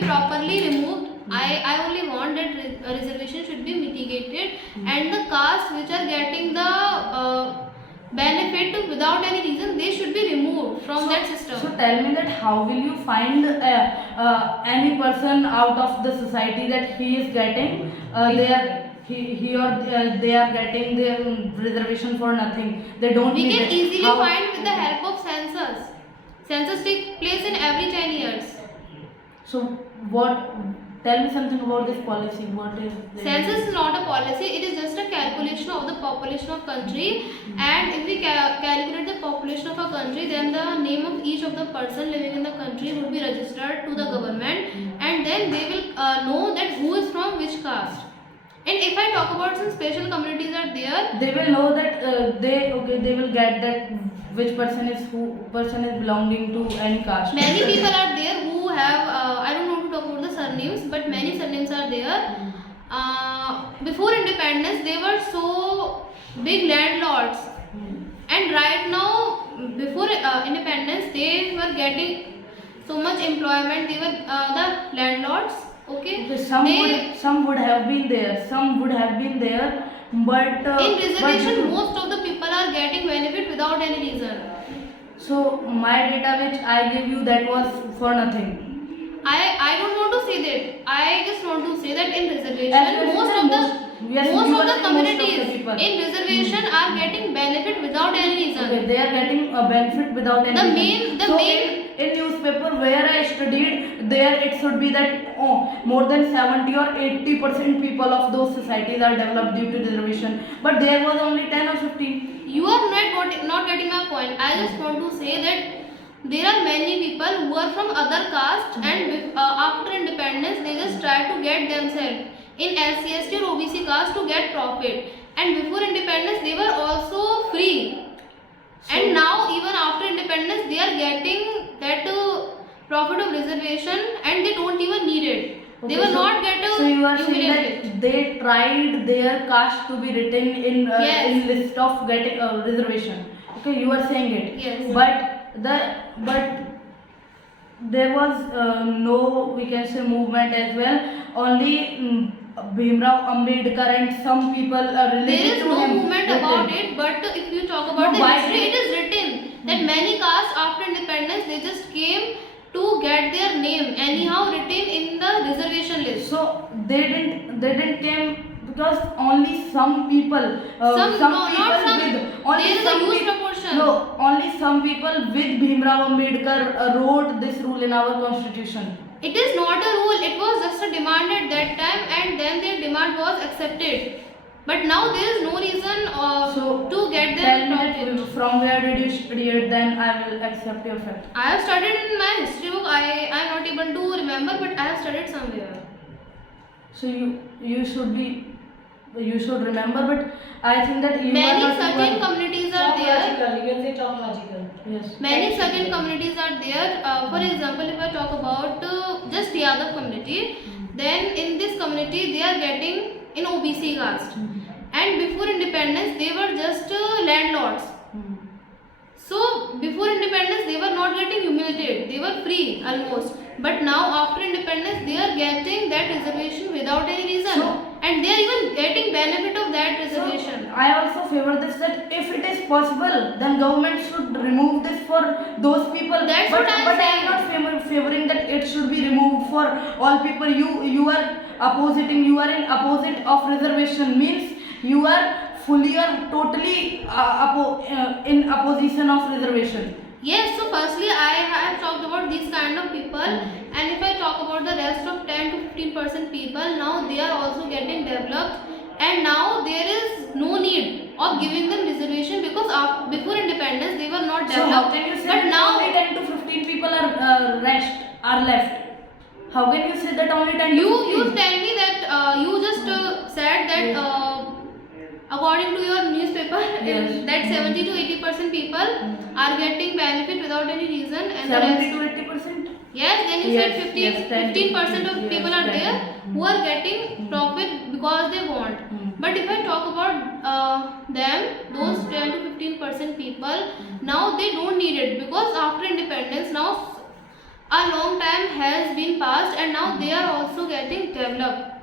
be properly removed. I only want that reservation should be mitigated, and the castes which are getting the benefit without any reason, they should be removed from that system. So tell me that how will you find any person out of the society that he is getting he or they are getting their reservation for nothing. They don't We need can it. easily How- find with the help of census. Census takes place in every 10 years. So what? Tell me something about this policy. What is Census is not a policy, it is just a calculation of the population of country. And if we calculate the population of a country, then the name of each of the person living in the country would be registered to the government, and then they will know that who is from which caste. And if I talk about some special communities are there, they will know that they will get that which person is belonging to any caste. many people are there who have I don't want to talk about the surnames, but many surnames are there. Before independence they were so big landlords, and right now before independence they were getting so much employment. They were the landlords. Okay, Some would have been there, but in reservation most of the people are getting benefit without any reason. So my data which I gave you, that was for nothing. I don't want to say that. I just want to say that in reservation As most well of the as yes, most you of are the saying communities most of the people. in reservation are getting benefit without any reason. Okay, they are getting a benefit without any The reason. main- In newspaper where I studied, there it should be that more than 70 or 80% people of those societies are developed due to reservation, but there was only 10 or 15. You are not getting my point. I just want to say that there are many people who are from other caste, and after independence they just try to get themselves in SC/ST or OBC caste to get profit. And before independence they were also free. And now even after independence they are getting that profit of reservation, and they don't even need it. They Okay, will not get so you are saying humiliated. that they tried their caste to be written in Yes. in list of getting reservation. Okay, you are saying it. Yes. But there was no, we can say, movement as well. Only Bhimrao Ambedkar and some people are related There is to no him. movement about it, but if you talk about No, the why history, did- it is written that many castes after independence they just came to get their name anyhow written in the reservation list. So they didn't came because only some people No, not some. only There is a some huge peop- proportion. No, only some people with Bhimrao Ambedkar wrote this rule in our constitution. It is not a rule, it was just a demand at that time, and then their demand was accepted. But now there is no reason to get their Tell me profit. that from where did you study it, then I will accept your fact. I have studied in my history book. I am not able to remember, but I have studied somewhere. So you should remember, but I think that you are Many not certain communities are there. You can say technological. Yes. Many certain communities are there. For example, if I talk about just Yadav community, then in this community they are getting in OBC caste, and before independence they were just landlords. So before independence they were not getting humiliated, they were free almost. But now after independence they are getting that reservation without any reason, and they are even getting benefit of that reservation. So, I also favor this, that if it is possible, then government should remove this for those people. That's but what I am but I saying. am not favoring that it should be removed for all people. You are in opposite of reservation, means you are fully or totally in opposition of reservation. Yes, so firstly I have talked about these kind of people, and if I talk about the rest of 10 to 15% people, now they are also getting developed, and now there is no need of giving them reservation, because before independence they were not So how developed. can you say But that now only 10 to 15 people are left? How can you say that only 10 to you 15? tell me that you just said that according to your newspaper Yes. that 70 to 80% people are getting benefit without any reason, and the 70 rest, to 80%? yes, then you Yes, said yes, 15% of yes, people are that there is. who are getting profit because they want. But if I talk about them, those 10 to 15% people, now they don't need it, because after independence now a long time has been passed, and now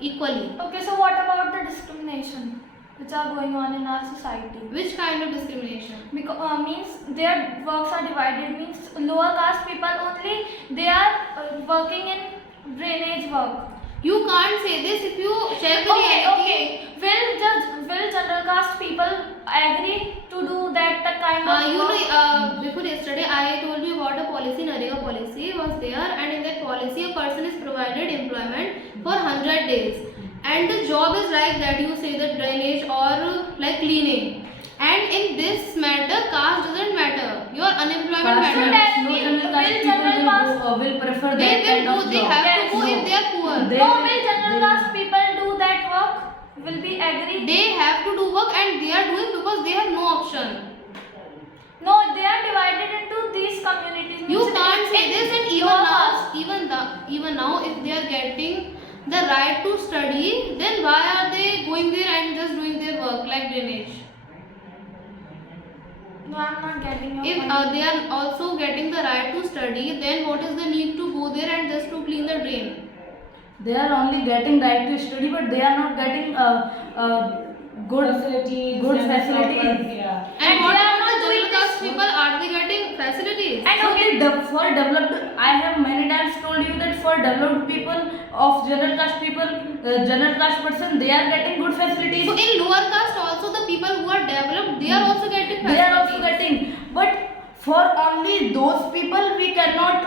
equally. Okay, so what about the discrimination which are going on in our society? Which kind of discrimination? Because means their works are divided. Means lower caste people only they are working in drainage work. You can't say this if you check the Okay, reality. okay. Will general caste people agree to do that kind of You work? know, before yesterday I told you about a policy, Narega policy was there, and in that policy a person is provided employment for 100 days, and the job is like that, you say the drainage or like cleaning, and in this matter caste doesn't matter, your unemployment Caste matters. that no means general will caste general people caste- will prefer They that will kind go, of they job. have Yes, to go no. if they are poor. They No, will- will general they- caste people do that work? Will be agree? They have to do work and they are doing because they have no option. No, they are divided into these communities. You Means can't say in this, and lower caste. even now if they are getting the right to study, then why are they going there and just doing their work like drainage? No, I'm not getting your If point. they are also getting the right to study, then what is the need to go there and just to clean the drain? They are only getting right to study, but they are not getting good Facilities. good and facilities. proper- Yeah. And And what they are about not the doing general this caste people? Are they getting facilities? And So okay, for developed, I have many times told you that for developed people of general caste people, general caste person, they are getting good facilities. So in lower caste also the people who are developed, they are also getting facilities. They are also getting, but for only those people we cannot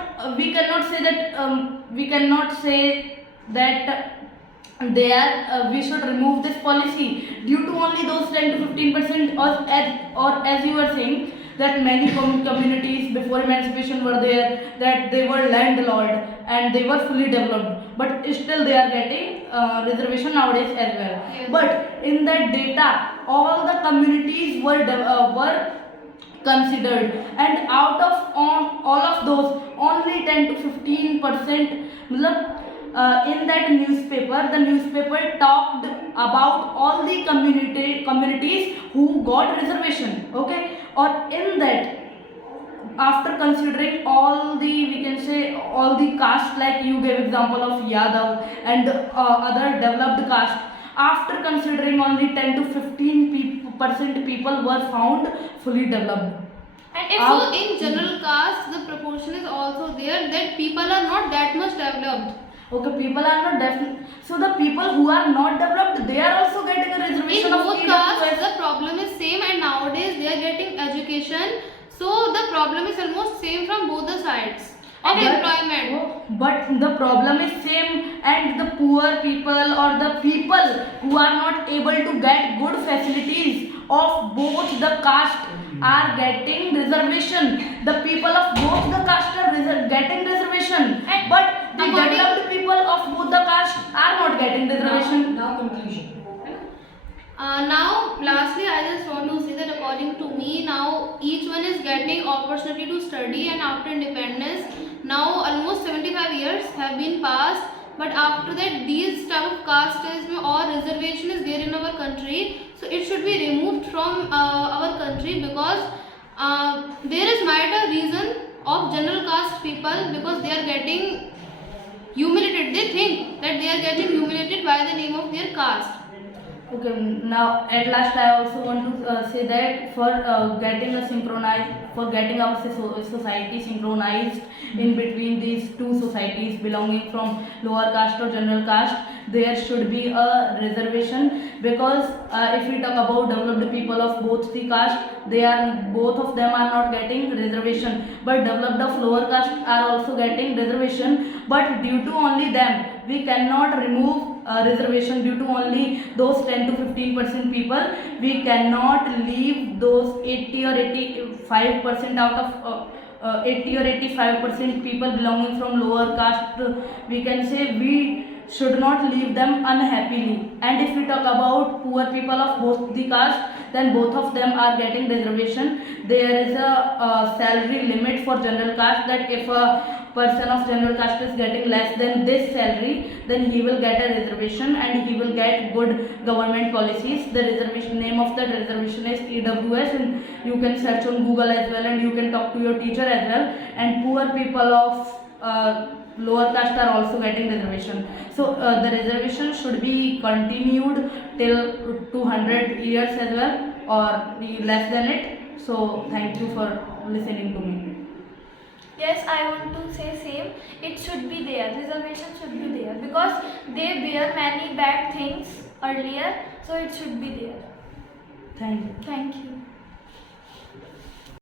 say that we cannot say that they are we should remove this policy due to only those 10 to 15%, or as you were saying that many communities before emancipation were there, that they were landlord and they were fully developed, but still they are getting reservation nowadays as well. Yes. But in that data all the communities were considered, and out of all of those only 10 to 15%, in that newspaper, the newspaper talked about all the communities who got reservation, okay, or in that, after considering all the, we can say all the caste, like you gave example of Yadav and other developed caste, after considering only 10 to 15% people were found fully developed. and if So in general caste the proportion is also there that people are not that much developed. Okay, people are not definitely, so the people who are not developed, they are also getting a In reservation of both EWS. castes the problem is same, and nowadays they are getting education, so the problem is almost same from both the sides of But- employment. But the problem is same, and the poor people or the people who are not able to get good facilities of both the caste are getting reservation. The people of both the caste are getting reservation, And but the according- developed people of both the caste are not getting reservation. Now conclusion. Now lastly I just want to say that according to me, now each one is getting opportunity to study, and after independence now almost 75 years have been passed, but after that these type of casteism or reservation is there in our country, so it should be removed from our country, because there is might a reason of general caste people, because they are getting humiliated. They think that they are getting humiliated by the name of their caste. Okay, now at last I also want to say that for getting our society synchronized in between these two societies belonging from lower caste or general caste, there should be a reservation, because if we talk about developed people of both the caste, both of them are not getting reservation, but developed of lower caste are also getting reservation, but due to only them we cannot remove reservation due to only those 10 to 15% people. We cannot leave those 80 or 85% out of 80 or 85% people belonging from lower caste. We can say we should not leave them unhappily. And if we talk about poor people of both the caste, then both of them are getting reservation. There is a salary limit for general caste, that if a person of general caste is getting less than this salary, then he will get a reservation and he will get good government policies. The reservation, name of that reservation is EWS, and you can search on Google as well, and you can talk to your teacher as well. And poor people of lower caste are also getting reservation. So the reservation should be continued till 200 years as well, or less than it. So thank you for listening to me. Yes, I want to say same. It should be there. Reservation should be there because they bear many bad things earlier. So it should be there. Thank you. Thank you.